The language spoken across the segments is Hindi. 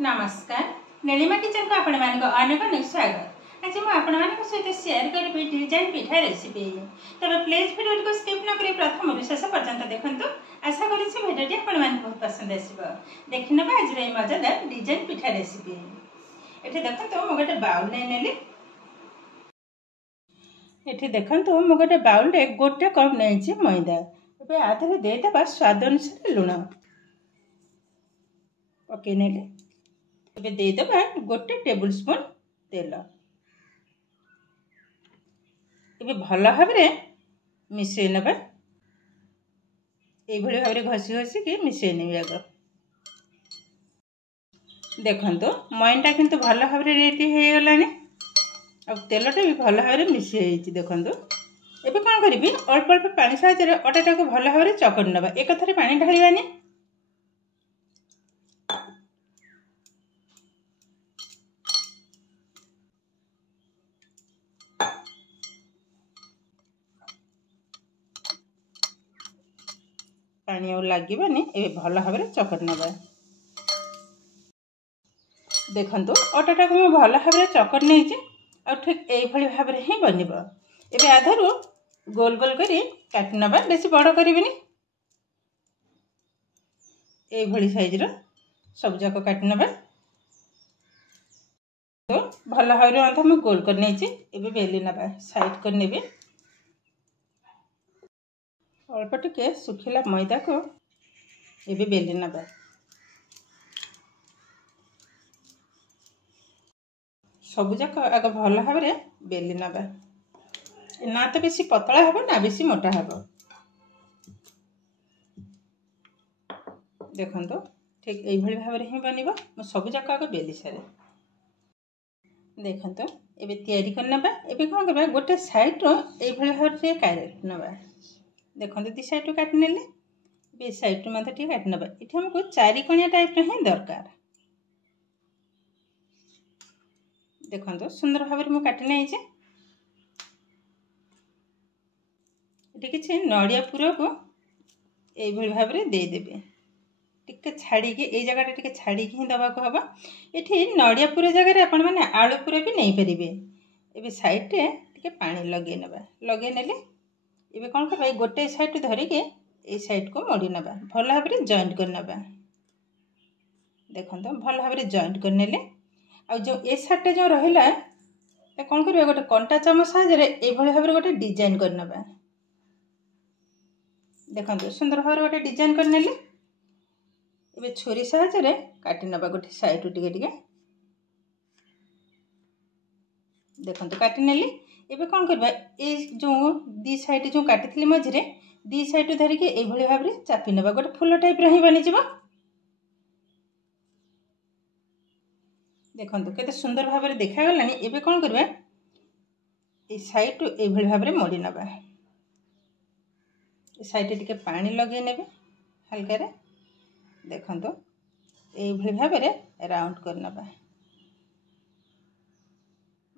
नमस्कार नीलिमा किचन को आपण मान अनेक अनेक स्वागत। आज मुझे आपण मान सहित शेयर करी डिजाइन पिठा रेसिपी। तब प्लीज वीडियो को स्किप न करी प्रथम शेष पर्यंत देखंतु। आशा करी से वीडियो आपण मान बहुत पसंद आसीबो। देखि नबा आज रे मजेदार डिजाइन पिठा रेसिपी। एठी देखंतु मो गोटे बाउल नै नेली। एठी देखंतु मो गोटे बाउल रे गोटे कप नैछि मैदा। एबे आधरे दे देबा स्वाद अनुसार लूण पके नेले। एबे दे देबा गोटे टेबल स्पून तेल। एबे भल भाबरे मिसै नेबा। एभଳି भाबरे घसी घसी के मिसै नेबे आग। देखंतु मयनटा किंतु भल भाबरे रेडी हे गलानी। अब तेलटा भी भल भाबरे मिसै हेछि देखंतु। एबे कोन करिबी अल्प अल्प पानी साहाय्य रे अटाटा को भल भाबरे चकड़ नेबा। एक थरे पानी ढालिबानी। पानी और लागबनी। ए भल भाबरे चकड़ नेबा। देखंतु अटाटा को भल भाबरे चकड़ नेछि। और ठीक एई भली भाबरे ही बनिबो। एबे आधारु गोल गोल करी काट नेबा। बेसी बड़ करिबिनी। एई भली साइज रो सब जाक काट नेबा। तो भल भाबरे अंत हम गोल कर नेछि। एबे बेली नेबा साइड कर नेबे। अल्प टिके सुखिला मैदा को एबे बेली नेबा। सब जाक आग भल भाबरे बेली नेबा। ना तो बेसी पतला हबो ना बेसी मोटा हबो। देखंतु ठीक एई भली भाबरे ही बनिबो। म सब जाक आग बेली सारे। देखंतु एबे तयारी कर नेबा। एबे कोन करबा गोटे साइड रो एई भली भाबरे काट नेबा। देखंतु दी साइड रो काट नेले। बे साइड रो माथे ठीक काट नेबा। इथे हमको चारि कोणिया टाइप रो ही दरकार। देखंतु सुंदर भाबरे मु काट नै छै। एठी किछि नडिया पुरो को एई भली भाबरे दे देबे। टिके छाड़ी के एई जगह टिके छाड़ी के ही दबा को हबा। एठी नडिया पुरो जगह रे आपण माने आलू पुरो भी नै परिबे। एबे साइड रे टिके पानी लगे नेबा। लगे नेले एबे कोन करबा गोटे साइड धरि के ए साइड को मोड़ी नेबा। भल भाबरे जॉइंट कर नेबा। देखंतु भल भाबरे जॉइंट कर नेले। आ जो ए साइड जो रहिला ए कोन करबा गोटे कंटा चामच साहाय्य रे ए भली भाबरे गोटे डिजाइन कर नेबा। देखंतु सुंदर भाबरे गोटे डिजाइन कर नेले। एबे छुरी साहाय्य रे काटी नेबा गोटे साइड टिके टिके। देखंतु काटी नेली। एबे कोन करबा ए जो दी साइड जो काटिथिली मझरे दी साइड धरि के ए भली भाबरे चापी नेबा। गोटे फूल टाइप रे ही बनि जिवो। देखंतु केते सुंदर भाबरे देखा गलानी। एबे कोन करबा ए साइड टू ए भली भाबरे मोड़ी नेबा। ए साइड टिके पानी लगे नेबे हल्का रे। देखंतु ए भली भाबरे राउंड कर नेबा।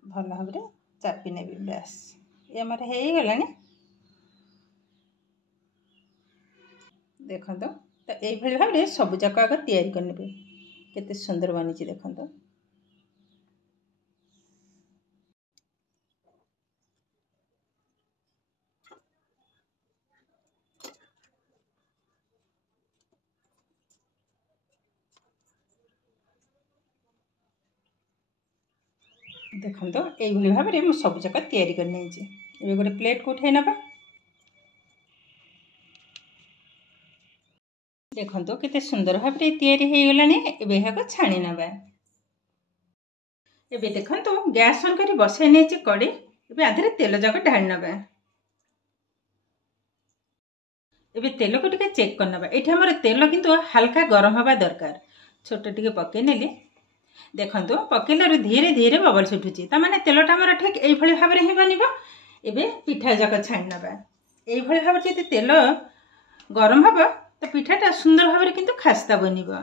भल भाबरे चापी नेबे। बस ए हमर हे गलानी। देखंतु त ए भली भाबरे सब जाक आग तयारी कर नेबे। केते सुंदर बनि छि देखंतु। देखंतु एई भली भाबरे मु सब जाक तयारी कर नै छि। एबे गोटे प्लेट को उठै नेबा। देखंतु केते सुंदर भाबरे तयारी हे गलानी। एबे हाको छाणी नेबा। एबे देखंतु गैस ऑन करी बसाई नै छि कड़ी। एबे आधरे तेल जाक ढाल नेबा। एबे तेल को टिके चेक कर नेबा। एठी हमर तेल किंतु हल्का गरम हबा दरकार। छोट टिके पके नेली। देखंतु पकेलारु धीरे धीरे बबल्स उठुची। ता माने तेलटा हमर ठीक एई भली भाबरे ही बनिबो। एबे पिठा जाक छाणी नेबा। एई भली भाबरे जति तेल गरम हबो त पिठाटा सुंदर भाबरे किंतु खास्ता बनिबो।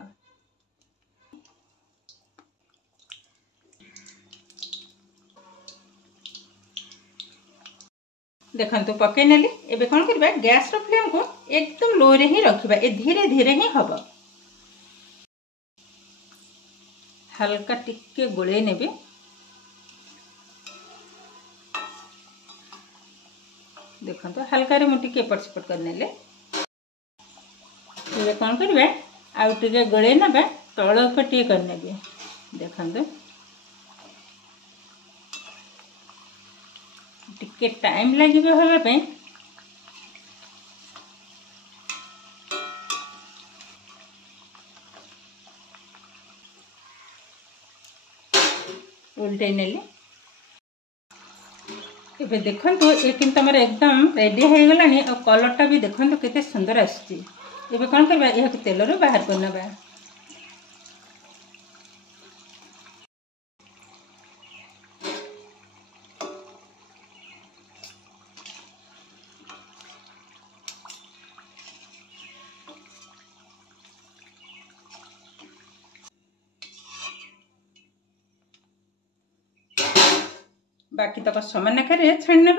देखंतु पके नेली। एबे कोन करबा गैस रो फ्लेम को एकदम लो रे ही रखिबा। ए धीरे धीरे ही हबो। हल्का टिके गोले नेबे। देखो हल्का रे मुझे एपट सेपट कर नेले कौन करेंगे आउ टे गोले ना तल उपर टे करने देखो टिके टाइम लगे होगापी उल्टे नेले ये देखो ये कि तुम एकदम रेडी हो गला और कलरटा भी देखो केते सुंदर आसुची। ये कौन करवा यह तेल रू बाहर कर नबा। बाकी तक समान आकार छाणी ना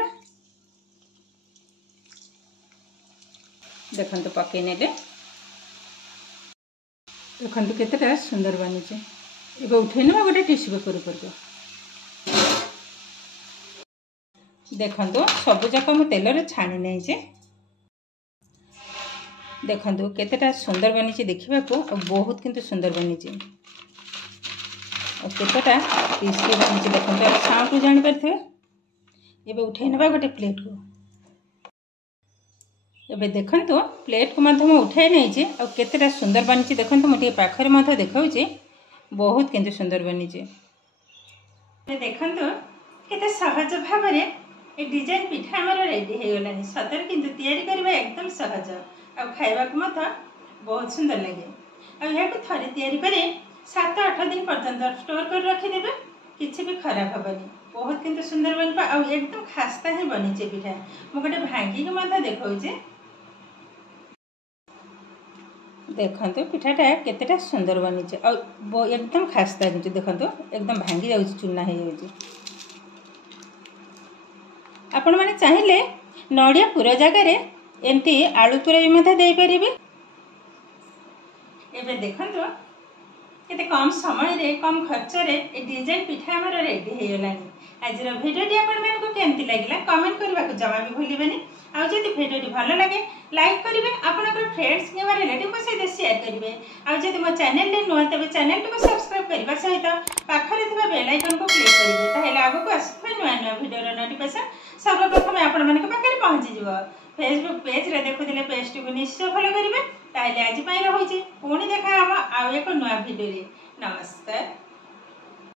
देखो पकई ने देखो केतेटा सुंदर बनी ये उठे ना गोटे टिश्यू पेपर ऊपर देखो सबुजाक मु तेल छाणी नहीं देखो केतेटा सुंदर बनी देखा बहुत किंतु सुंदर बनी केतटा टेस्टी बनी देखो साउंड जापर ये उठे ना गोटे प्लेट को ये देखो प्लेट को मुझे उठाई नहीं केतेटा सुंदर बनी देखो मुझे पाखे देखा बहुत किंतु सुंदर बनी देखो केते सहज भाव ये डिजाइन पिठा आमर रेडी हो गला सतरे किंतु तैयारी करबा एकदम सहज आ खाइबा को मत बहुत सुंदर लगे आ थरे तैयारी करे 7-8 दिन पर्यंत स्टोर कर रखिदेवे किसी भी खराब हेनी बहुत किंतु सुंदर बनवा आ एकदम खास्ता ही बनी पिठा मुझे भांगी देखा देखो पिठाटा केतेटा सुंदर बनी एकदम खास्ता देखो एकदम भांगी जाऊँ चूना हो आपण मैंने चाहिए नड़िया पूरा जगार एमती आलू पूरा भी दे पारे। एबे देखो केते कम समय रे कम खर्च रे ए डिजाइन पिठा हमर रेडी हो गलानी। आज भिडियोटी आपको केमती लगे कमेंट करने को जमा भी भूलिबेनी। आउ जदि भिडियोटी भल लगे लाइक करेंगे आपनकर फ्रेंड्स किंवा रिलेटिव सहित शेयर करेंगे। आउ जदि मो चैनल रे नुआ तबे चैनल को सब्सक्राइब करबा सहित पाखरे थिबा बेल आइकन को क्लिक करिवे ताहेले आगो को आसुवा नुआ नुआ भिडियो नोटिफिकेशन सर्वप्रथम आपण मानक पाखरे पहुंची जिवो। फेसबुक पेज रे देखुथिले पेज को निश्चय फॉलो करिवे। ताहेले आज पई रहुची पुणी देखा हम आउ एक नुआ भिडियो रे। नमस्कार।